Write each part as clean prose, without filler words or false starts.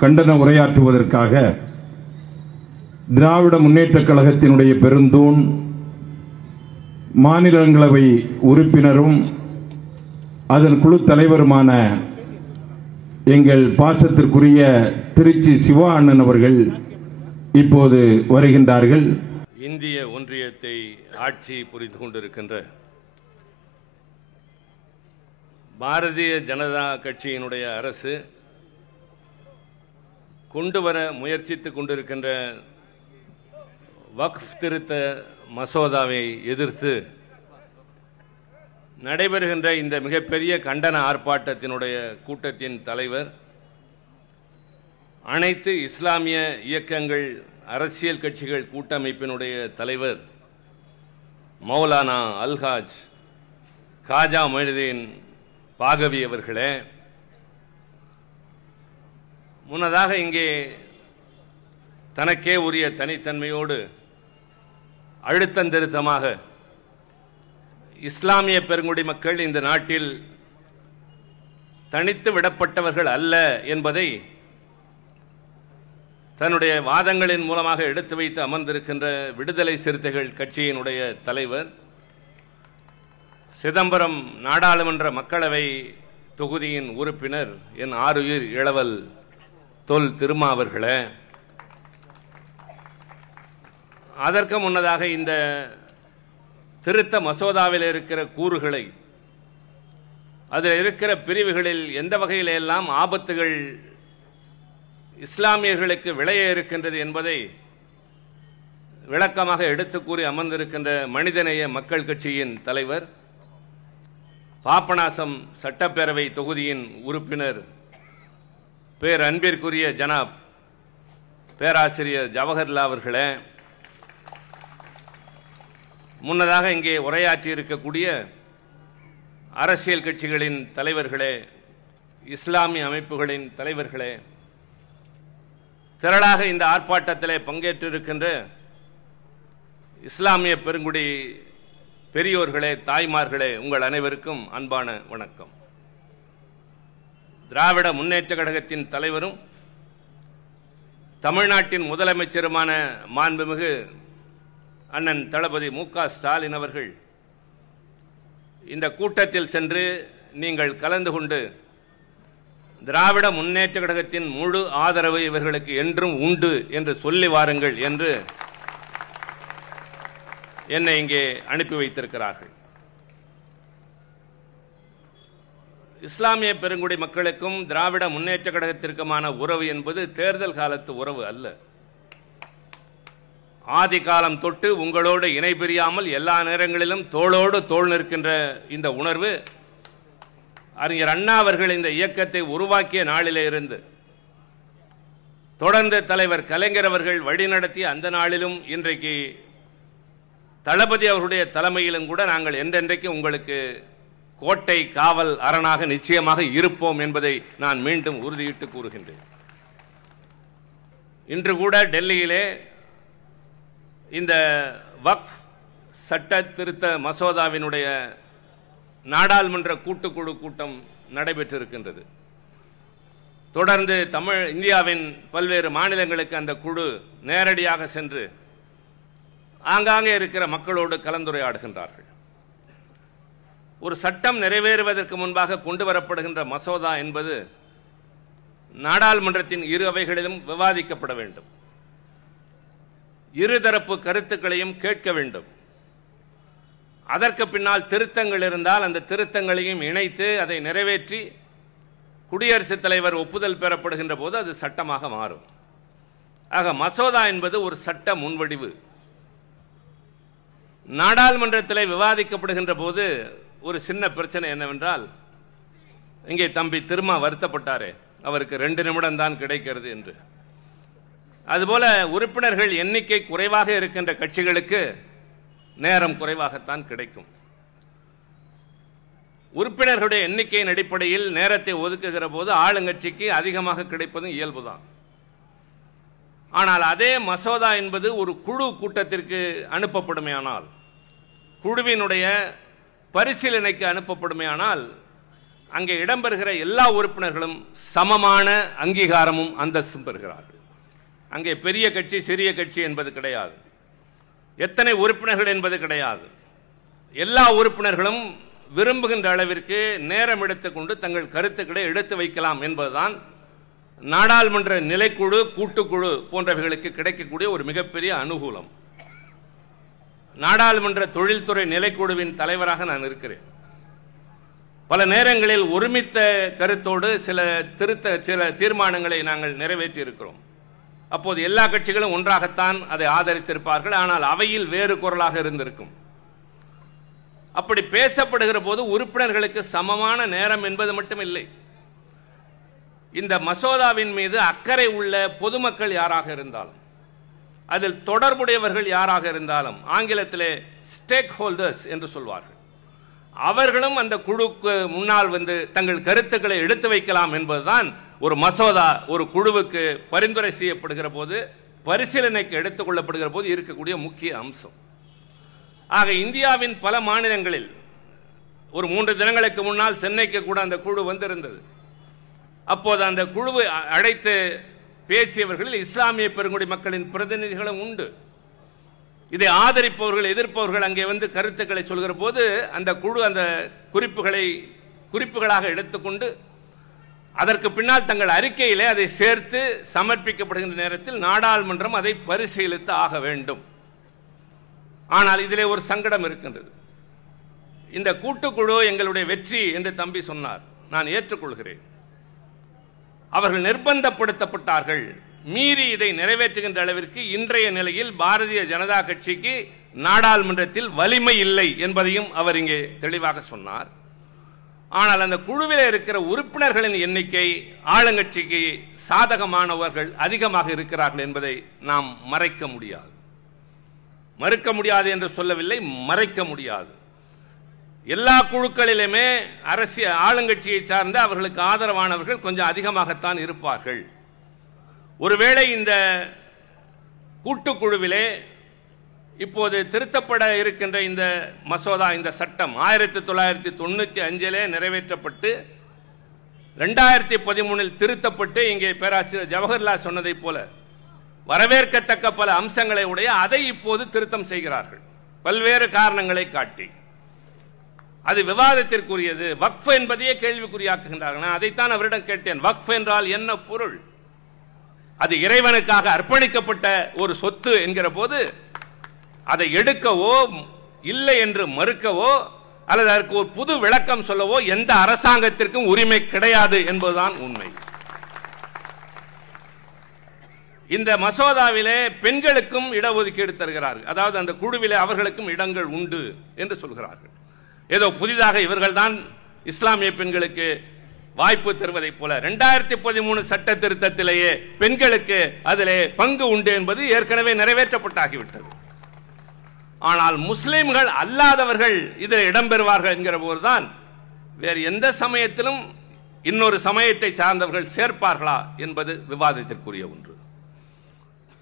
கண்டன உரையாற்றுவதற்காக திராவிட முன்னேற்றக் கழகத்தினுடைய பெருந்தூண் மாநிலங்களவை உறுப்பினரும் அதன் குழு தலைவருமான எங்கள் பாசத்திற்குரிய திருச்சி சிவா அண்ணன் அவர்கள் இப்போது வருகின்றார்கள். இந்திய ஒன்றியத்தை ஆட்சி புரிந்து கொண்டிருக்கின்ற பாரதிய ஜனதா கட்சியினுடைய அரசு கொண்டு வர முயற்சித்துக் கொண்டிருக்கின்ற வக்ஃப் திருத்த மசோதாவை எதிர்த்து நடைபெறுகின்ற இந்த மிகப்பெரிய கண்டன ஆர்ப்பாட்டத்தினுடைய கூட்டத்தின் தலைவர், அனைத்து இஸ்லாமிய இயக்கங்கள் அரசியல் கட்சிகள் கூட்டமைப்பினுடைய தலைவர் மௌலானா அல்ஹாஜ் காஜா மொய்னுதீன் பாகவி அவர்களே, முன்னதாக இங்கே தனக்கே உரிய தனித்தன்மையோடு அழுத்தந்திருத்தமாக இஸ்லாமிய பெருங்குடி மக்கள் இந்த நாட்டில் தனித்து விடப்பட்டவர்கள் அல்ல என்பதை தன்னுடைய வாதங்களின் மூலமாக எடுத்து வைத்து அமர்ந்திருக்கின்ற விடுதலை சிறுத்தைகள் கட்சியினுடைய தலைவர், சிதம்பரம் நாடாளுமன்ற மக்களவை தொகுதியின் உறுப்பினர் என் ஆருயிர் இளவல் தொல் திருமா அவர்களே, அதற்கு முன்னதாக இந்த திருத்த மசோதாவில் இருக்கிற கூறுகளை, அதில் இருக்கிற பிரிவுகளில் எந்த வகையிலெல்லாம் ஆபத்துகள் இஸ்லாமியர்களுக்கு விளைய இருக்கின்றது என்பதை விளக்கமாக எடுத்து கூறி அமர்ந்திருக்கின்ற மனிதநேய மக்கள் கட்சியின் தலைவர், பாபநாசம் சட்டப்பேரவை தொகுதியின் உறுப்பினர் பேர் அன்பிற்குரிய ஜனாப் பேராசிரியர் ஜவஹர்லால் அவர்களே, முன்னதாக இங்கே உரையாற்றி இருக்கக்கூடிய அரசியல் கட்சிகளின் தலைவர்களே, இஸ்லாமிய அமைப்புகளின் தலைவர்களே, திரளாக இந்த ஆர்ப்பாட்டத்திலே பங்கேற்றிருக்கின்ற இஸ்லாமிய பெருங்குடி பெரியோர்களே, தாய்மார்களே, உங்கள் அனைவருக்கும் அன்பான வணக்கம். திராவிட முன்னேற்ற கழகத்தின் தலைவரும் தமிழ்நாட்டின் முதலமைச்சருமான மாண்புமிகு அண்ணன் தளபதி மு.க. ஸ்டாலின் அவர்கள் இந்த கூட்டத்தில் சென்று நீங்கள் கலந்து கொண்டு திராவிட முன்னேற்ற கழகத்தின் முழு ஆதரவு இவர்களுக்கு என்றும் உண்டு என்று சொல்லி வாருங்கள் என்று என்னை இங்கே அனுப்பி வைத்திருக்கிறார்கள். இஸ்லாமிய பெருங்குடி மக்களுக்கும் திராவிட முன்னேற்ற கழகத்திற்குமான உறவு என்பது தேர்தல் காலத்து உறவு அல்ல. ஆதி காலம் தொட்டு உங்களோடு இணை பிரியாமல் எல்லா நேரங்களிலும் தோளோடு தோள் நிற்கின்ற இந்த உணர்வு அறிஞர் அண்ணா அவர்கள் இந்த இயக்கத்தை உருவாக்கிய நாளிலே இருந்து தொடர்ந்து தலைவர் கலைஞர் அவர்கள் வழிநடத்திய அந்த நாளிலும் இன்றைக்கு தளபதி அவருடைய தலைமையிலும் கூட நாங்கள் என்றென்றைக்கு உங்களுக்கு கோட்டை காவல் அரணாக நிச்சயமாக இருப்போம் என்பதை நான் மீண்டும் உறுதியிட்டு கூறுகின்றேன். இன்று கூட டெல்லியிலே இந்த வக்ஃப் சட்ட திருத்த மசோதாவினுடைய நாடாளுமன்ற கூட்டுக்குழு கூட்டம் நடைபெற்றிருக்கின்றது. தொடர்ந்து இந்தியாவின் பல்வேறு மாநிலங்களுக்கு அந்த குழு நேரடியாக சென்று ஆங்காங்கே இருக்கிற மக்களோடு கலந்துரையாடுகின்றார்கள். ஒரு சட்டம் நிறைவேறுவதற்கு முன்பாக கொண்டு வரப்படுகின்ற மசோதா என்பது நாடாளுமன்றத்தின் இரு அவைகளிலும் விவாதிக்கப்பட வேண்டும். இருதரப்பு கருத்துக்களையும் கேட்க வேண்டும். அதற்கு பின்னால் திருத்தங்கள் இருந்தால் அந்த திருத்தங்களையும் இணைத்து அதை நிறைவேற்றி குடியரசுத் தலைவர் ஒப்புதல் பெறப்படுகின்ற போது அது சட்டமாக மாறும். ஆக மசோதா என்பது ஒரு சட்ட முன்வடிவு. நாடாளுமன்றத்தில் விவாதிக்கப்படுகின்ற போது ஒரு சின்ன பிரச்சனை என்னவென்றால், இங்கே தம்பி திருமா வருத்தப்பட்டாரே, அவருக்கு 2 நிமிடம் தான் கிடைக்கிறது என்று. அதுபோல உறுப்பினர்கள் எண்ணிக்கை குறைவாக இருக்கின்ற கட்சிகளுக்கு நேரம் குறைவாகத்தான் கிடைக்கும். உறுப்பினர்களுடைய எண்ணிக்கையின் அடிப்படையில் நேரத்தை ஒதுக்குகிற போது ஆளுங்கட்சிக்கு அதிகமாக கிடைப்பதும் இயல்புதான். ஆனால் அதே மசோதா என்பது ஒரு குழு கூட்டத்திற்கு அனுப்பப்படுமையானால், குழுவினுடைய பரிசீலனைக்கு அனுப்பப்படுமையானால் அங்கே இடம்பெறுகிற எல்லா உறுப்பினர்களும் சமமான அங்கீகாரமும் அந்தஸ்தும் பெறுகிறார்கள். அங்கே பெரிய கட்சி சிறிய கட்சி என்பது கிடையாது, எத்தனை உறுப்பினர்கள் என்பது கிடையாது. எல்லா உறுப்பினர்களும் விரும்புகின்ற அளவிற்கு நேரம் எடுத்துக்கொண்டு தங்கள் கருத்துக்களை எடுத்து வைக்கலாம் என்பதுதான் நாடாளுமன்ற நிலைக்குழு, கூட்டுக்குழு போன்றவைகளுக்கு கிடைக்கக்கூடிய ஒரு மிகப்பெரிய அனுகூலம். நாடாளுமன்ற தொழில்துறை நிலைக்குழுவின் தலைவராக நான் இருக்கிறேன். பல நேரங்களில் ஒருமித்த கருத்தோடு சில தீர்மானங்களை நாங்கள் நிறைவேற்றி இருக்கிறோம். அப்போது எல்லா கட்சிகளும் ஒன்றாகத்தான் அதை ஆதரித்திருப்பார்கள், ஆனால் அவையில் வேறு குரலாக இருந்திருக்கும். அப்படி பேசப்படுகிற போது உறுப்பினர்களுக்கு சமமான நேரம் என்பது மட்டும் இல்லை, இந்த மசோதாவின் மீது அக்கறை உள்ள பொதுமக்கள் யாராக இருந்தாலும், அதில் தொடர்புடையவர்கள் யாராக இருந்தாலும், ஆங்கிலத்திலே ஸ்டேக் ஹோல்டர்ஸ் என்று சொல்வார்கள், அவர்களும் அந்த குழுக்கு முன்னால் வந்து தங்கள் கருத்துக்களை எடுத்து வைக்கலாம் என்பதுதான் ஒரு மசோதா ஒரு குழுவுக்கு பரிந்துரை செய்யப்படுகிற போது, பரிசீலனைக்கு எடுத்துக் கொள்ளப்படுகிற போது இருக்கக்கூடிய முக்கிய அம்சம். ஆக இந்தியாவின் பல மாநிலங்களில் ஒரு 3 தினங்களுக்கு முன்னால் சென்னைக்கு கூட அந்த குழு வந்திருந்தது. அப்போது அந்த குழுவை அழைத்து பேசியவர்களில் இஸ்லாமிய பெருங்குடி மக்களின் பிரதிநிதிகளும் உண்டு. இதை ஆதரிப்பவர்கள் எதிர்ப்பவர்கள் அங்கே வந்து கருத்துக்களை சொல்கிற போது அந்த குழு அந்த குறிப்புகளாக எடுத்துக்கொண்டு அதற்கு பின்னால் தங்கள் அறிக்கையிலே அதை சேர்த்து சமர்ப்பிக்கப்படுகின்ற நேரத்தில் நாடாளுமன்றம் அதை பரிசீலித்து ஆக வேண்டும். ஆனால் இதிலே ஒரு சங்கடம் இருக்கின்றது. இந்த கூட்டுக்குழு எங்களுடைய வெற்றி என்று தம்பி சொன்னார், நான் ஏற்றுக்கொள்கிறேன். அவர்கள் நிர்பந்தப்படுத்தப்பட்டார்கள், மீறி இதை நிறைவேற்றுகின்ற அளவிற்கு இன்றைய நிலையில் பாரதிய ஜனதா கட்சிக்கு நாடாளுமன்றத்தில் வலிமை இல்லை என்பதையும் அவர் இங்கே தெளிவாக சொன்னார். ஆனால் அந்த குழுவில் இருக்கிற உறுப்பினர்களின் எண்ணிக்கை ஆளுங்கட்சிக்கு சாதகமானவர்கள் அதிகமாக இருக்கிறார்கள் என்பதை நாம் மறைக்க முடியாது. மறுக்க முடியாது என்று சொல்லவில்லை, மறைக்க முடியாது. எல்லா குழுக்களிலுமே அரசியல் ஆளுங்கட்சியை சார்ந்த அவர்களுக்கு ஆதரவானவர்கள் கொஞ்சம் அதிகமாகத்தான் இருப்பார்கள். ஒருவேளை இந்த கூட்டுக்குழுவிலே இப்போது திருத்தப்பட இருக்கின்ற இந்த மசோதா, இந்த சட்டம் 1995 நிறைவேற்றப்பட்டு 2013 திருத்தப்பட்டு இங்கே பேராசிரியர் ஜவஹர்லால் சொன்னதை போல வரவேற்கத்தக்க பல அம்சங்களை உடைய அதை இப்போது திருத்தம் செய்கிறார்கள் பல்வேறு காரணங்களை காட்டி. அது விவாதத்திற்குரியது. வக்ஃப் என்பதையே கேள்விக்குறியாக்குகின்றார்கள். நான் அதைத்தான் அவரிடம் கேட்டேன், வக்ஃப் என்றால் என்ன பொருள்? அது இறைவனுக்காக அர்ப்பணிக்கப்பட்ட ஒரு சொத்து என்கிற போது அதை எடுக்கவோ இல்லை என்று மறுக்கவோ அல்லது அதற்கு ஒரு புது விளக்கம் சொல்லவோ எந்த அரசாங்கத்திற்கும் உரிமை கிடையாது என்பதுதான் உண்மை. இந்த மசோதாவிலே பெண்களுக்கும் இடஒதுக்கீடு தருகிறார்கள். அதாவது அந்த குழுவிலே அவர்களுக்கும் இடங்கள் உண்டு என்று சொல்கிறார்கள். ஏதோ புதிதாக இவர்கள் தான் இஸ்லாமிய பெண்களுக்கு வாய்ப்பு தருவதை போல 2013 சட்ட திருத்தத்திலேயே பெண்களுக்கு அதிலே பங்கு உண்டு என்பது ஏற்கனவே நிறைவேற்றப்பட்டாகிவிட்டது. ஆனால் முஸ்லிம்கள் அல்லாதவர்கள் இதில் இடம்பெறுவார்கள் என்கிற போதுதான் வேறு எந்த சமயத்திலும் இன்னொரு சமயத்தை சார்ந்தவர்கள் சேர்ப்பார்களா என்பது விவாதத்திற்குரிய ஒன்று.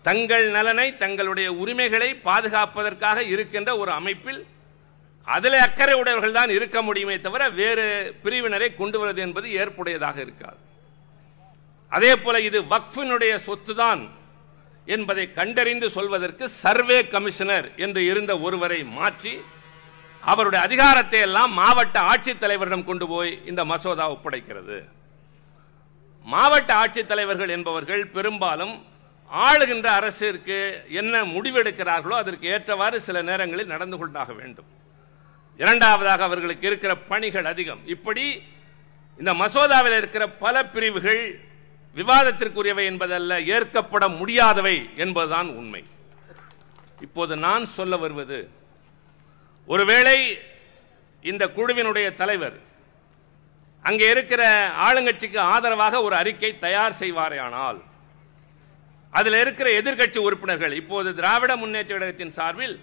தங்கள் நலனை தங்களுடைய உரிமைகளை பாதுகாப்பதற்காக இருக்கின்ற ஒரு அமைப்பில் அதில் அக்கறை உடையவர்கள் தான் இருக்க முடியுமே தவிர வேறு பிரிவினரை கொண்டு வருவது என்பது ஏற்புடையதாக இருக்காது. அதே போல இது வக்ஃபினுடைய சொத்துதான் என்பதை கண்டறிந்து சொல்வதற்கு சர்வே கமிஷனர் என்று இருந்த ஒருவரை மாற்றி அவருடைய அதிகாரத்தை எல்லாம் மாவட்ட ஆட்சித்தலைவரிடம் கொண்டு போய் இந்த மசோதா ஒப்படைக்கிறது. மாவட்ட ஆட்சித்தலைவர்கள் என்பவர்கள் பெரும்பாலும் ஆளுகின்ற அரசிற்கு என்ன முடிவெடுக்கிறார்களோ அதற்கு ஏற்றவாறு சில நேரங்களில் நடந்து கொண்டாக வேண்டும். இரண்டாவதாக அவர்களுக்கு இருக்கிற பணிகள் அதிகம். இப்படி இந்த மசோதாவில் இருக்கிற பல பிரிவுகள் விவாதத்திற்குரியவை என்பதல்ல, ஏற்கப்பட முடியாதவை என்பதுதான் உண்மை. இப்போது நான் சொல்ல வருவது, ஒருவேளை இந்த குழுவினுடைய தலைவர் அங்கே இருக்கிற ஆளுங்கட்சிக்கு ஆதரவாக ஒரு அறிக்கை தயார் செய்வாரேயானால் அதில் இருக்கிற எதிர்க்கட்சி உறுப்பினர்கள், இப்போது திராவிட முன்னேற்ற கழகத்தின் சார்பில்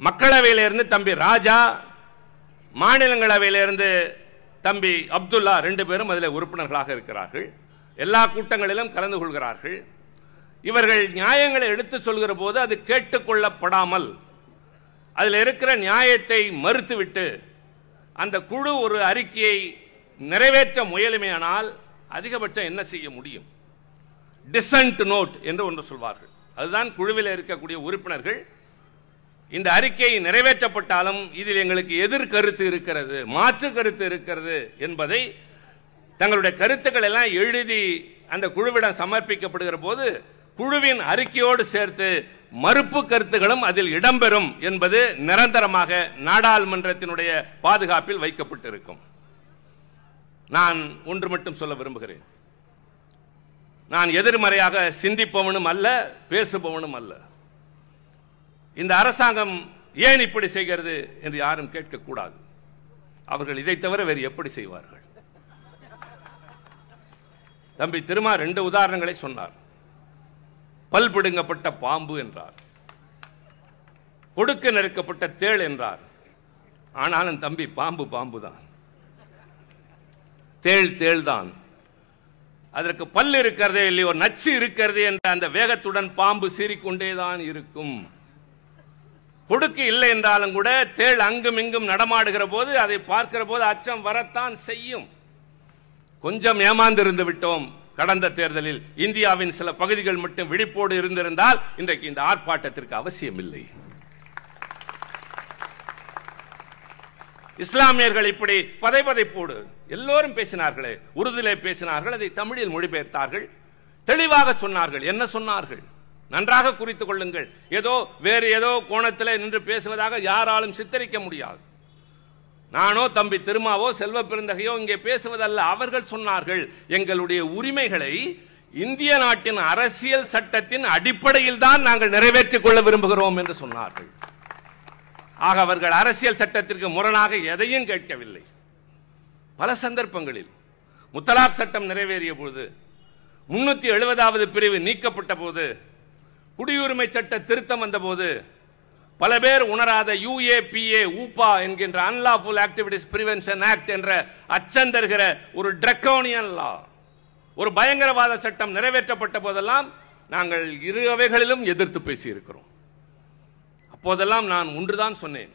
மக்களவையிலிருந்து தம்பி ராஜா, மாநிலங்களவையிலிருந்து தம்பி அப்துல்லா 2 பேரும் அதில் உறுப்பினர்களாக இருக்கிறார்கள். எல்லா கூட்டங்களிலும் கலந்து கொள்கிறார்கள். இவர்கள் நியாயங்களை எடுத்து சொல்கிற போது அது கேட்டுக்கொள்ளப்படாமல் அதில் இருக்கிற நியாயத்தை மறுத்துவிட்டு அந்த குழு ஒரு அறிக்கையை நிறைவேற்ற முயலுமேயானால் அதிகபட்சம் என்ன செய்ய முடியும்? டிசன்ட் நோட் என்று ஒன்று சொல்வார்கள். அதுதான் குழுவில் இருக்கக்கூடிய உறுப்பினர்கள் இந்த அறிக்கை நிறைவேற்றப்பட்டாலும் இதில் எங்களுக்கு எதிர் கருத்து இருக்கிறது, மாற்று கருத்து இருக்கிறது என்பதை தங்களுடைய கருத்துக்கள் எல்லாம் எழுதி அந்த குழுவிடம் சமர்ப்பிக்கப்படுகிற போது குழுவின் அறிக்கையோடு சேர்த்து மறுப்பு கருத்துகளும் அதில் இடம்பெறும் என்பது நிரந்தரமாக நாடாளுமன்றத்தினுடைய பாதுகாப்பில் வைக்கப்பட்டிருக்கும். நான் ஒன்று மட்டும் சொல்ல விரும்புகிறேன். நான் எதிர்மறையாக சிந்திப்பவனும் அல்ல, பேசுபவனும் அல்ல. இந்த அரசாங்கம் ஏன் இப்படி செய்கிறது என்று யாரும் கேட்கக்கூடாது. அவர்கள் இதை தவிர வேறு எப்படி செய்வார்கள்? தம்பி திருமா 2 உதாரணங்களை சொன்னார். பல் பிடுங்கப்பட்ட பாம்பு என்றார், கொடுக்க நெருக்கப்பட்ட தேள் என்றார். ஆனாலும் தம்பி பாம்பு பாம்பு தான், தேள் தேள் தான். அதற்கு பல் இருக்கிறதே இல்லையோ, நச்சு இருக்கிறது என்ற அந்த வேகத்துடன் பாம்பு சீறிக்கொண்டேதான் இருக்கும். கொடுக்கு இல்லை என்றாலும் கூட தேள் அங்கும் இங்கும் நடமாடுகிற போது அதை பார்க்கிற போது அச்சம் வரத்தான் செய்யும். கொஞ்சம் ஏமாந்திருந்து விட்டோம். கடந்த தேர்தலில் இந்தியாவின் சில பகுதிகள் மட்டும் விழிப்போடு இருந்திருந்தால் இன்றைக்கு இந்த ஆர்ப்பாட்டத்திற்கு அவசியம் இல்லை. இஸ்லாமியர்கள் இப்படி பதைபதைப்போடு எல்லோரும் பேசினார்களே, உருதிலே பேசினார்கள், அதை தமிழில் மொழிபெயர்த்தார்கள், தெளிவாக சொன்னார்கள். என்ன சொன்னார்கள் நன்றாக குறித்துக் கொள்ளுங்கள். ஏதோ வேறு ஏதோ கோணத்தில் நின்று பேசுவதாக யாராலும் சித்தரிக்க முடியாது. நானோ தம்பி திருமாவோ செல்வ பெருந்தகையோ இங்கே பேசுவதல்ல. அவர்கள் சொன்னார்கள், எங்களுடைய உரிமைகளை இந்திய நாட்டின் அரசியல் சட்டத்தின் அடிப்படையில் தான் நாங்கள் நிறைவேற்றிக் கொள்ள விரும்புகிறோம் என்று சொன்னார்கள். ஆக அவர்கள் அரசியல் சட்டத்திற்கு முரணாக எதையும் கேட்கவில்லை. பல சந்தர்ப்பங்களில் முத்தலாக் சட்டம் நிறைவேறிய போது, 370வது பிரிவு நீக்கப்பட்ட போது, குடியுரிமை சட்ட திருத்தம் வந்த போது, பல பேர் உணராத UAPA ஊபா என்கின்ற அன்லாஃபுல் ஆக்டிவிட்டிஸ் பிரிவென்ஷன் ஆக்ட் என்ற அச்சந்தருகிற ஒரு டிராக்கோனியன் லா, ஒரு பயங்கரவாத சட்டம் நிறைவேற்றப்பட்ட போதெல்லாம் நாங்கள் இரு அவைகளிலும் எதிர்த்து பேசியிருக்கிறோம். அப்போதெல்லாம் நான் ஒன்றுதான் சொன்னேன்.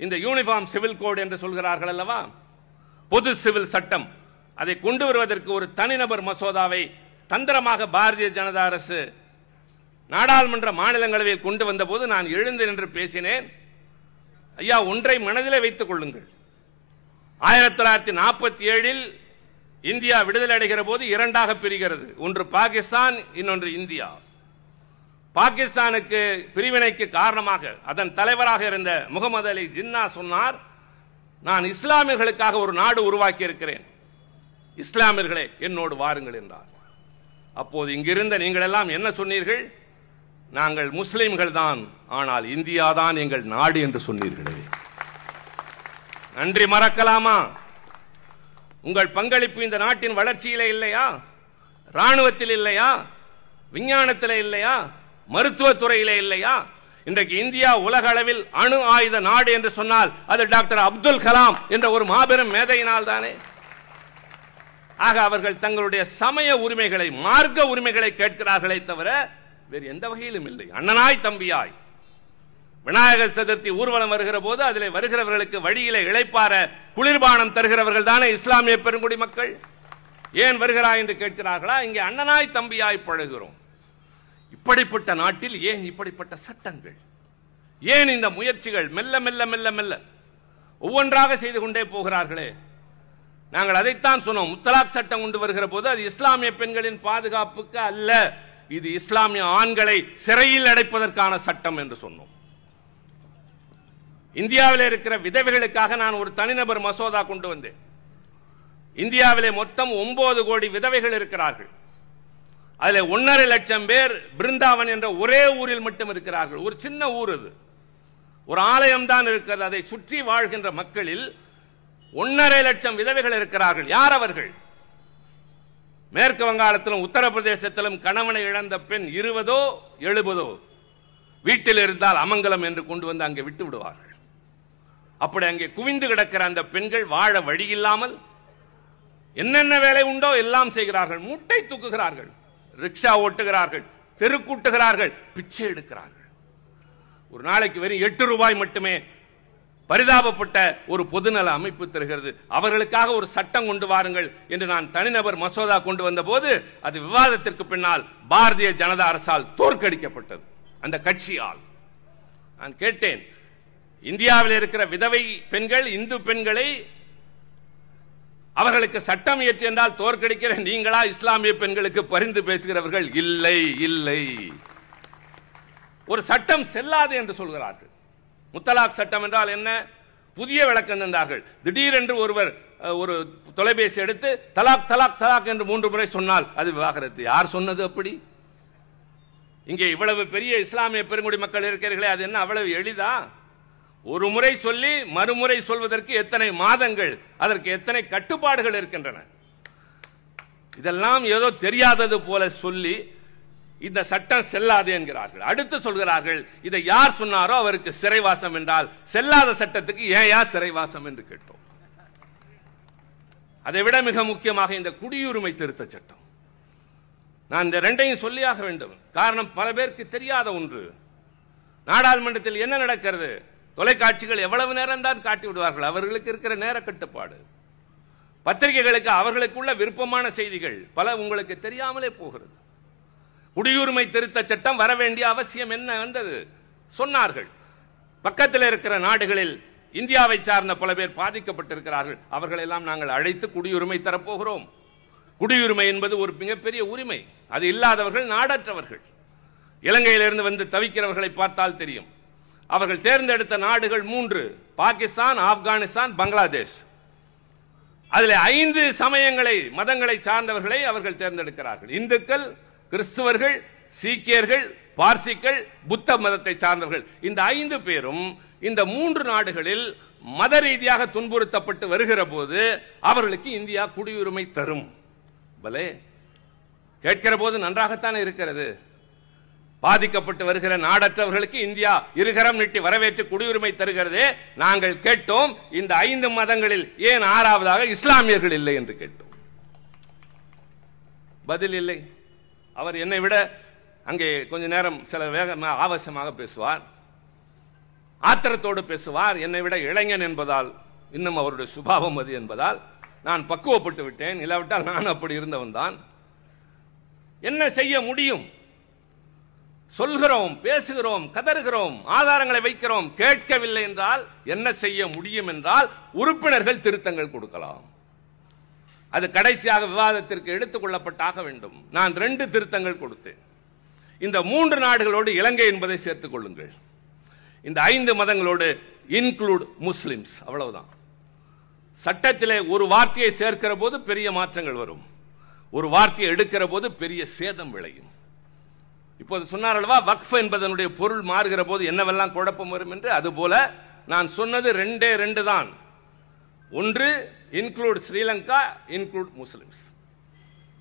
இந்த யூனிஃபார்ம் சிவில் கோட் என்று சொல்கிறார்கள் அல்லவா, பொது சிவில் சட்டம், அதை கொண்டு வருவதற்கு ஒரு தனிநபர் மசோதாவை தந்திரமாக பாரதிய ஜனதா அரசு நாடாளுமன்ற மாநிலங்களவையில் கொண்டு வந்த போது நான் எழுந்து நின்று பேசினேன். ஐயா, ஒன்றை மனதிலே வைத்துக் கொள்ளுங்கள். 1947 இந்தியா விடுதலை அடைகிற போது 2ஆக பிரிகிறது. ஒன்று பாகிஸ்தான், இன்னொன்று இந்தியா. பாகிஸ்தானுக்கு பிரிவினைக்கு காரணமாக அதன் தலைவராக இருந்த முகமது அலி ஜின்னா சொன்னார், நான் இஸ்லாமியர்களுக்காக ஒரு நாடு உருவாக்கி இருக்கிறேன், இஸ்லாமியர்களே என்னோடு வாருங்கள் என்றார். அப்போது இங்கிருந்த நீங்கள் எல்லாம் என்ன சொன்னீர்கள்? நாங்கள் முஸ்லிம்கள் தான், ஆனால் இந்தியா தான் எங்கள் நாடு என்று சொன்னீர்களே. நன்றி மறக்கலாமா? உங்கள் பங்களிப்பு இந்த நாட்டின் வளர்ச்சியிலே இல்லையா? ராணுவத்தில் இல்லையா? விஞ்ஞானத்தில் இல்லையா? மருத்துவத்துறையிலே இல்லையா? இன்றைக்கு இந்தியா உலக அளவில் அணு ஆயுத நாடு என்று சொன்னால் அது டாக்டர் அப்துல் கலாம் என்ற ஒரு மாபெரும் மேதையினால் தானே. ஆக அவர்கள் தங்களுடைய சமய உரிமைகளை, மார்க்க உரிமைகளை கேட்கிறார்களே தவிர வேறு எந்த வகையிலும் இல்லை. அண்ணனாய் தம்பியாய் விநாயகர் சதுர்த்தி ஊர்வலம் வருகிற போது அதிலே வருகிறவர்களுக்கு வழியிலே இளைப்பாற குளிர்பானம் தருகிறவர்கள் தானே இஸ்லாமிய பெருங்குடி மக்கள். ஏன் வருகிறாய் என்று கேட்கிறார்களா? இங்கே அண்ணனாய் தம்பியாய் பழகிறோம். இப்படிப்பட்ட நாட்டில் ஏன் இப்படிப்பட்ட சட்டங்கள்? ஏன் இந்த முயற்சிகள்? மெல்ல மெல்ல மெல்ல மெல்ல ஒவ்வொன்றாக செய்து கொண்டே போகிறார்களே. நாங்கள் அதைத்தான் சொன்னோம். முத்தலாக் சட்டம் கொண்டு வருகிற போது அது இஸ்லாமிய பெண்களின் பாதுகாப்புக்கு அல்ல, இது இஸ்லாமிய ஆண்களை சிறையில் அடைப்பதற்கான சட்டம் என்று சொன்னோம். இந்தியாவில் இருக்கிற விதவைகளுக்காக நான் ஒரு தனிநபர் மசோதா கொண்டு வந்தேன். இந்தியாவிலே மொத்தம் 9 கோடி விதவைகள் இருக்கிறார்கள். அதில் 1.5 லட்சம் பேர் பிருந்தாவன் என்ற ஒரே ஊரில் மட்டும் இருக்கிறார்கள். ஒரு சின்ன ஊர், அது ஒரு ஆலயம் தான் இருக்கிறது. அதை சுற்றி வாழ்கின்ற மக்களில் 1.5 லட்சம் விதவைகள் இருக்கிறார்கள். யார் அவர்கள்? மேற்கு வங்காளத்திலும் உத்தரப்பிரதேசத்திலும் கணவனை இழந்த பெண் 20ஓ 70ஓ வீட்டில் இருந்தால் அமங்கலம் என்று கொண்டு வந்து அங்கே விட்டு விடுவார்கள். அப்படி அங்கே குவிந்து கிடக்கிற அந்த பெண்கள் வாழ வழி இல்லாமல் என்னென்ன வேலை உண்டோ எல்லாம் செய்கிறார்கள். மூட்டை தூக்குகிறார்கள், ரிக்ஷா ஓட்டுகிறார்கள், தெருக்கூட்டுகிறார்கள், பிச்சை எடுக்கிறார்கள். ஒரு நாளைக்கு வெறும் 8 ரூபாய் மட்டுமே பரிதாபப்பட்ட ஒரு பொதுநல அமைப்பு தருகிறது. அவர்களுக்காக ஒரு சட்டம் கொண்டு வாருங்கள் என்று நான் தனிநபர் மசோதா கொண்டு வந்த போது அது விவாதத்திற்கு பின்னால் பாரதிய ஜனதா அரசால் தோற்கடிக்கப்பட்டது. அந்த கட்சியால் நான் கேட்டேன், இந்தியாவில் இருக்கிற விதவை பெண்கள், இந்து பெண்களை அவர்களுக்கு சட்டம் இயற்றி என்றால் தோற்கடிக்கிற நீங்களா இஸ்லாமிய பெண்களுக்கு பரிந்து பேசுகிறவர்கள்? இல்லை, இல்லை. ஒரு சட்டம் செல்லாது என்று சொல்கிறார்கள். முத்தலாக் சட்டம் என்றால் என்ன? புதிய விளக்கம் தந்தார்கள். திடீரென்று ஒருவர் ஒரு தொலைபேசி எடுத்து தலாக் தலாக் தலாக் என்று 3 முறை சொன்னால் அது விவாகரத்து. யார் சொன்னது அப்படி? இங்கே இவ்வளவு பெரிய இஸ்லாமிய பெருங்குடி மக்கள் இருக்கிறீர்களே, அது என்ன அவ்வளவு எளிதா? ஒரு முறை சொல்லி மறுமுறை சொல்வதற்கு எத்தனை மாதங்கள், அதற்கு எத்தனை கட்டுப்பாடுகள் இருக்கின்றன. இதெல்லாம் ஏதோ தெரியாதது போல சொல்லி இந்த சட்டம் செல்லாது என்கிறார்கள். அடுத்து சொல்கிறார்கள், இதை யார் சொன்னாரோ அவருக்கு சிறைவாசம் என்றால் செல்லாத சட்டத்துக்கு ஏன் சிறைவாசம் என்று கேட்டோம். அதை விட மிக முக்கியமாக இந்த குடியுரிமை திருத்த சட்டம், நான் இந்த ரெண்டையும் சொல்லியாக வேண்டும். காரணம், பல பேருக்கு தெரியாத ஒன்று. நாடாளுமன்றத்தில் என்ன நடக்கிறது? தொலைக்காட்சிகள் எவ்வளவு நேரம் தான் காட்டி விடுவார்கள். அவர்களுக்கு இருக்கிற நேர கட்டுப்பாடு. பத்திரிகைகளுக்கு அவர்களுக்குள்ள விருப்பமான செய்திகள் பல உங்களுக்கு தெரியாமலே போகிறது. குடியுரிமை திருத்த சட்டம் வர வேண்டிய அவசியம் என்ன வந்தது? சொன்னார்கள். பக்கத்தில் இருக்கிற நாடுகளில் இந்தியாவை சார்ந்த பல பேர் பாதிக்கப்பட்டிருக்கிறார்கள். அவர்களெல்லாம் நாங்கள் அழைத்து குடியுரிமை தரப்போகிறோம். குடியுரிமை என்பது ஒரு மிகப்பெரிய உரிமை. அது இல்லாதவர்கள் நாடற்றவர்கள். இலங்கையிலிருந்து வந்து தவிக்கிறவர்களை பார்த்தால் தெரியும். அவர்கள் தேர்ந்தெடுத்த நாடுகள் 3: பாகிஸ்தான், ஆப்கானிஸ்தான், பங்களாதேஷ். அதில் 5 சமயங்களை, மதங்களை சார்ந்தவர்களை அவர்கள் தேர்ந்தெடுக்கிறார்கள். இந்துக்கள், கிறிஸ்துவர்கள், சீக்கியர்கள், பார்சிகள், புத்த மதத்தை சார்ந்தவர்கள். இந்த 5 பேரும் இந்த 3 நாடுகளில் மத ரீதியாக துன்புறுத்தப்பட்டு வருகிற போது அவர்களுக்கு இந்தியா குடியுரிமை தரும். பலே, கேட்கிற போது நன்றாகத்தான் இருக்கிறது. பாதிக்கப்பட்டு வருகிற நாடற்றவர்களுக்கு இந்தியா இருகரம் நீட்டி வரவேற்று குடியுரிமை தருகிறதே. நாங்கள் கேட்டோம், இந்த 5 மதங்களில் ஏன் 6வதாக இஸ்லாமியர்கள் இல்லை என்று கேட்டோம். பதில் இல்லை. அவர் என்னை விட அங்கே கொஞ்ச நேரம் சில வேகமாக ஆவேசமாக பேசுவார், ஆத்திரத்தோடு பேசுவார். என்னை விட இளைஞன் என்பதால், இன்னும் அவருடைய சுபாவம் அது என்பதால் நான் பக்குவப்பட்டு விட்டேன். இல்லாவிட்டால் நான் அப்படி இருந்தவன் தான். என்ன செய்ய முடியும்? சொல்கிறோம், பேசுகிறோம், கதறுகிறோம், ஆதாரங்களை வைக்கிறோம். கேட்கவில்லை என்றால் என்ன செய்ய முடியும் என்றால் உறுப்பினர்கள் திருத்தங்கள் கொடுக்கலாம். அது கடைசியாக விவாதத்திற்கு எடுத்துக் கொள்ளப்பட்டாக வேண்டும். நான் 2 திருத்தங்கள் கொடுத்தேன். இந்த 3 நாடுகளோடு இலங்கை என்பதை சேர்த்துக் கொள்ளுங்கள். இந்த 5 மதங்களோடு இன்க்ளூட் முஸ்லிம்ஸ், அவ்வளவுதான். சட்டத்திலே ஒரு வார்த்தையை சேர்க்கிற போது பெரிய மாற்றங்கள் வரும். ஒரு வார்த்தையை எடுக்கிற போது பெரிய சேதம் விளையும். இப்போது சொன்னார் அல்லவா, வக்ஃப் என்பதனுடைய பொருள் மாறுகிற போது என்னவெல்லாம் குழப்பம் வரும் என்று. அதுபோல நான் சொன்னது 2 தான். ஒன்று, இன்க்ளூட் ஸ்ரீலங்கா, இன்க்ளூட் முஸ்லிம்ஸ்.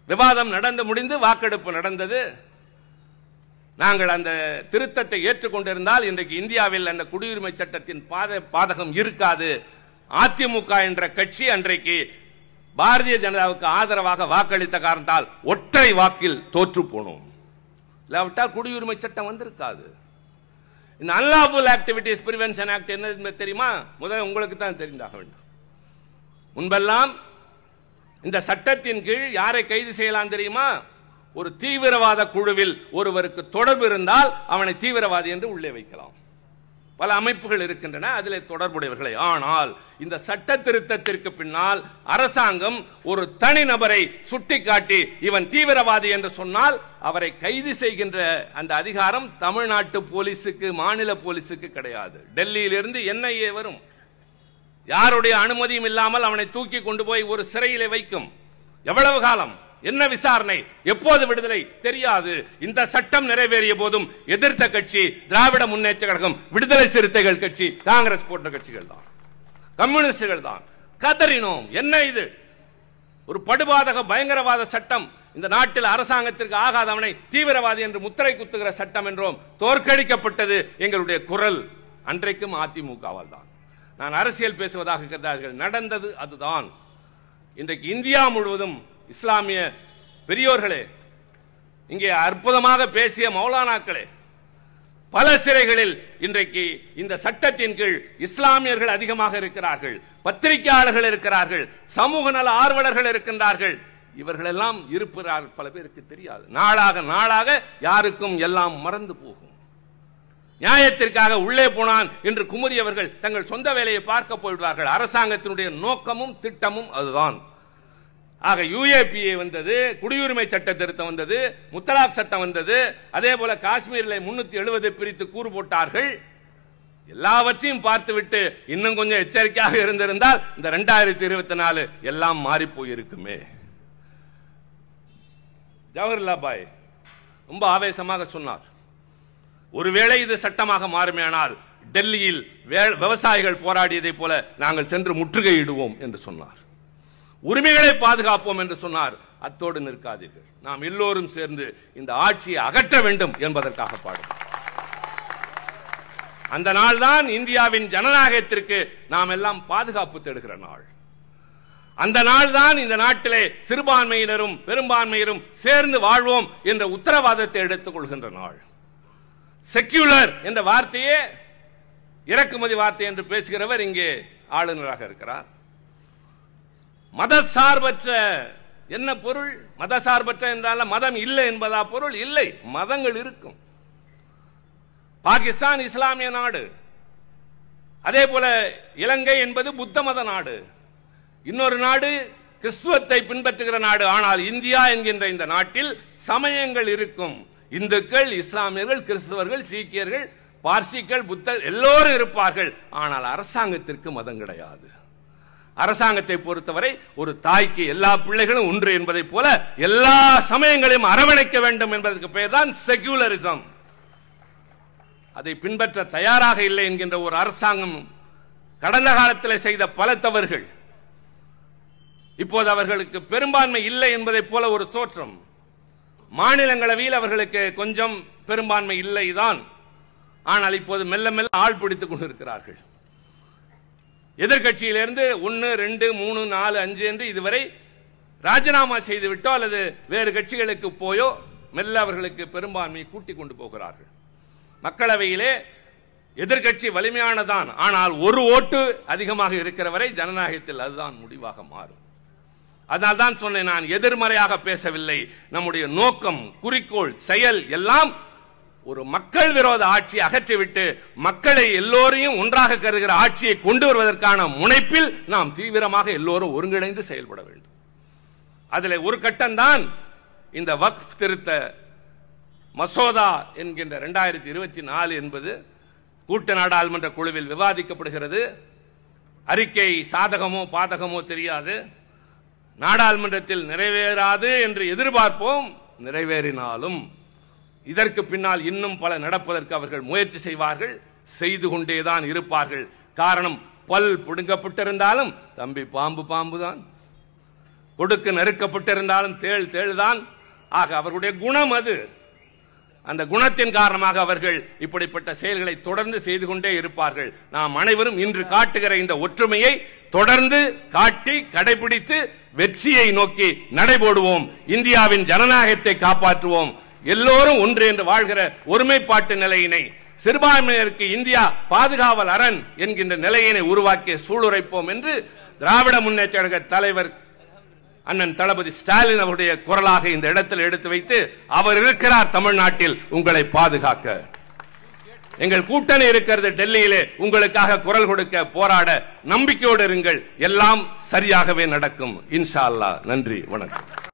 விவாதம் நடந்து முடிந்து வாக்கெடுப்பு நடந்தது. நாங்கள் அந்த திருத்தத்தை ஏற்றுக்கொண்டிருந்தால் இன்றைக்கு இந்தியாவில் அந்த குடியுரிமை சட்டத்தின் பாதகம் இருக்காது. அதிமுக என்ற கட்சி அன்றைக்கு பாரதிய ஜனதாவுக்கு ஆதரவாக வாக்களித்த காரணத்தால் ஒற்றை வாக்கில் தோற்று போனோம். இல்லாவிட்டால் குடியுரிமை சட்டம் வந்திருக்காது. இந்த அன்லாஃபுல் ஆக்டிவிட்டீஸ் பிரிவென்ஷன் ஆக்ட் என்ன தெரியுமா? முதல்ல உங்களுக்கு தான் தெரிந்தாக வேண்டும். முன்பெல்லாம் இந்த சட்டத்தின் கீழ் யாரை கைது செய்யலாம் தெரியுமா? ஒரு தீவிரவாத குழுவில் ஒருவருக்கு தொடர்பு இருந்தால் அவனை தீவிரவாதி என்று உள்ளே வைக்கலாம். பல அமைப்புகள் இருக்கின்றன, அதில் தொடர்புடையவர்களை. ஆனால் இந்த சட்ட திருத்தத்திற்கு பின்னால் அரசாங்கம் ஒரு தனி நபரை சுட்டிக்காட்டி இவன் தீவிரவாதி என்று சொன்னால் அவரை கைது செய்கின்ற அந்த அதிகாரம் தமிழ்நாட்டு போலீசுக்கு, மாநில போலீசுக்கு கிடையாது. டெல்லியிலிருந்து NIA வரும். யாருடைய அனுமதியும் இல்லாமல் அவனை தூக்கி கொண்டு போய் ஒரு சிறையிலே வைக்கும். எவ்வளவு காலம், என்ன விசாரணை, எப்போது விடுதலை தெரியாது. இந்த சட்டம் நிறைவேறிய போதும் எதிர்த்த கட்சி திராவிட முன்னேற்ற கழகம், விடுதலை சிறுத்தைகள் கட்சி, காங்கிரஸ் போன்ற கட்சிகள் தான், கம்யூனிஸ்டுகள் தான். கதறினோம். என்ன இது? ஒரு படுபாதக பயங்கரவாத சட்டம். இந்த நாட்டில் அரசாங்கத்திற்கு ஆகாதவனை தீவிரவாதி என்று முத்திரை குத்துகிற சட்டம் என்றோம். தோற்கடிக்கப்பட்டது எங்களுடைய குரல் அன்றைக்கும் அதிமுகவால் தான். நான் அரசியல் பேசுவதாக கருதார்கள். நடந்தது அதுதான். இன்றைக்கு இந்தியா முழுவதும் இஸ்லாமிய பெரியோர்களே, இங்கே அற்புதமாக பேசிய மௌலானாக்களே, பல சிறைகளில் இன்றைக்கு இந்த சட்டத்தின் கீழ் இஸ்லாமியர்கள் அதிகமாக இருக்கிறார்கள், பத்திரிகையாளர்கள் இருக்கிறார்கள், சமூக நல ஆர்வலர்கள் இருக்கின்றார்கள். இவர்கள் எல்லாம் இருப்பார் பல பேருக்கு தெரியாது. நாளாக நாளாக யாருக்கும் எல்லாம் மறந்து போகும். நியாயத்திற்காக உள்ளே போனான் என்று குமுறியவர்கள் தங்கள் சொந்த வேலையை பார்க்க போய்விடுவார்கள். அரசாங்கத்தினுடைய நோக்கமும் திட்டமும் அதுதான். ஆக UAPA வந்தது, குடியுரிமை சட்ட திருத்தம் வந்தது, முத்தலாக் சட்டம் வந்தது, அதே போல காஷ்மீரில் 370 பிரித்து கூறு போட்டார்கள். எல்லாவற்றையும் பார்த்துவிட்டு இன்னும் கொஞ்சம் எச்சரிக்கையாக இருந்திருந்தால் இந்த 2024 எல்லாம் மாறி போயிருக்குமே. ஜவஹர்லால் ரொம்ப ஆவேசமாக சொன்னார், ஒருவேளை இது சட்டமாக மாறுமேயானால் டெல்லியில் விவசாயிகள் போராடியதை போல நாங்கள் சென்று முற்றுகையிடுவோம் என்று சொன்னார். உரிமைகளை பாதுகாப்போம் என்று சொன்னார். அத்தோடு நிற்காதீர்கள், நாம் எல்லோரும் சேர்ந்து இந்த ஆட்சியை அகற்ற வேண்டும் என்பதற்காக பாடுவோம். அந்த நாள் தான் இந்தியாவின் ஜனநாயகத்திற்கு நாம் எல்லாம் பாதுகாப்பு தேடுகிற நாள். அந்த நாள் தான் இந்த நாட்டிலே சிறுபான்மையினரும் பெரும்பான்மையினரும் சேர்ந்து வாழ்வோம் என்ற உத்தரவாதத்தை எடுத்துக் கொள்கின்ற நாள். செக்யூலர் என்ற வார்த்தையே இறக்குமதி வார்த்தை என்று பேசுகிறவர் இங்கே ஆளுநராக இருக்கிறார். மதசார்பற்ற என்ன பொருள்? மதசார்பற்ற என்றால் மதம் இல்லை என்பதா பொருள்? இல்லை, மதங்கள் இருக்கும். பாகிஸ்தான் இஸ்லாமிய நாடு, அதே போல இலங்கை என்பது புத்த மத நாடு, இன்னொரு நாடு கிறிஸ்துவத்தை பின்பற்றுகிற நாடு. ஆனால் இந்தியா என்கின்ற இந்த நாட்டில் சமயங்கள் இருக்கும். இந்துக்கள், இஸ்லாமியர்கள், கிறிஸ்தவர்கள், சீக்கியர்கள், பார்சிகள், புத்தர் எல்லோரும் இருப்பார்கள். ஆனால் அரசாங்கத்திற்கு மதம் கிடையாது. அரசாங்கத்தை பொறுத்தவரை ஒரு தாய்க்கு எல்லா பிள்ளைகளும் ஒன்று என்பதை போல எல்லா சமயங்களையும் அரவணைக்க வேண்டும் என்பதற்கு பெயர் தான் செக்யூலரிசம். அதை பின்பற்ற தயாராக இல்லை என்கின்ற ஒரு அரசாங்கம் கடந்த காலத்தில் செய்த பல தவறுகள், இப்போது அவர்களுக்கு பெரும்பான்மை இல்லை என்பதை போல ஒரு தோற்றம். மாநிலங்களவையில் அவர்களுக்கு கொஞ்சம் பெரும்பான்மை இல்லைதான், ஆனால் இப்போது மெல்ல மெல்ல ஆள் பிடித்துக் கொண்டிருக்கிறார்கள். எதிர்கட்சியிலிருந்து 1, 2, 3, 4, 5 என்று இதுவரை ராஜினாமா செய்துவிட்டோ அல்லது வேறு கட்சிகளுக்கு போயோ மெல்ல அவர்களுக்கு பெரும்பான்மையை கூட்டிக் கொண்டு போகிறார்கள். மக்களவையிலே எதிர்கட்சி வலிமையானதான், ஆனால் ஒரு ஓட்டு அதிகமாக இருக்கிற வரை ஜனநாயகத்தில் அதுதான் முடிவாக மாறும். அதனால் தான் சொன்னேன், நான் எதிர்மறையாக பேசவில்லை. நம்முடைய நோக்கம், குறிக்கோள், செயல் எல்லாம் ஒரு மக்கள் விரோத ஆட்சியை அகற்றிவிட்டு மக்களை எல்லோரையும் ஒன்றாக கருதுகிற ஆட்சியை கொண்டு வருவதற்கான முனைப்பில் நாம் தீவிரமாக எல்லோரும் ஒருங்கிணைந்து செயல்பட வேண்டும். அதில் ஒரு கட்டம்தான் இந்த வக்ஃப் திருத்த மசோதா என்கின்ற 2024 என்பது கூட்டு நாடாளுமன்ற குழுவில் விவாதிக்கப்படுகிறது. அறிக்கை சாதகமோ பாதகமோ தெரியாது. நாடாளுமன்றத்தில் நிறைவேறாது என்று எதிர்பார்ப்போம். நிறைவேறினாலும் இதற்கு பின்னால் இன்னும் பல நடப்பதற்கு அவர்கள் முயற்சி செய்வார்கள், செய்து கொண்டேதான் இருப்பார்கள். காரணம், பல் பிடுங்கப்பட்டிருந்தாலும் தம்பி பாம்பு பாம்புதான், கொடுக்கு நெருக்கப்பட்டிருந்தாலும் தேள் தேள்தான். ஆக அவர்களுடைய குணம் அது. அந்த குணத்தின் காரணமாக அவர்கள் இப்படிப்பட்ட செயல்களை தொடர்ந்து செய்து கொண்டே இருப்பார்கள். நாம் அனைவரும் இன்று காட்டுகிற இந்த ஒற்றுமையை தொடர்ந்து காட்டி கடைபிடித்து வெற்றியை நோக்கி நடைபோடுவோம். இந்தியாவின் ஜனநாயகத்தை காப்பாற்றுவோம். எல்லோரும் ஒன்று என்று வாழ்கிற ஒருமைப்பாட்டு நிலையினை, சிறுபான்மையினருக்கு இந்தியா பாதுகாவல் அரண் என்கின்ற நிலையினை உருவாக்கிய சூளுரைப்போம் என்று திராவிட முன்னேற்ற கழக தலைவர் அண்ணன் தளபதி ஸ்டாலின் அவருடைய குரலாக இந்த இடத்தில் எடுத்து வைத்து, அவர் இருக்கிறார் தமிழ்நாட்டில் உங்களை பாதுகாக்க. எங்கள் கூட்டணி இருக்கிறது டெல்லியிலே, உங்களுக்காக குரல் கொடுக்க போராட. நம்பிக்கையோடு இருங்கள், எல்லாம் சரியாகவே நடக்கும் இன்ஷா அல்லாஹ். நன்றி, வணக்கம்.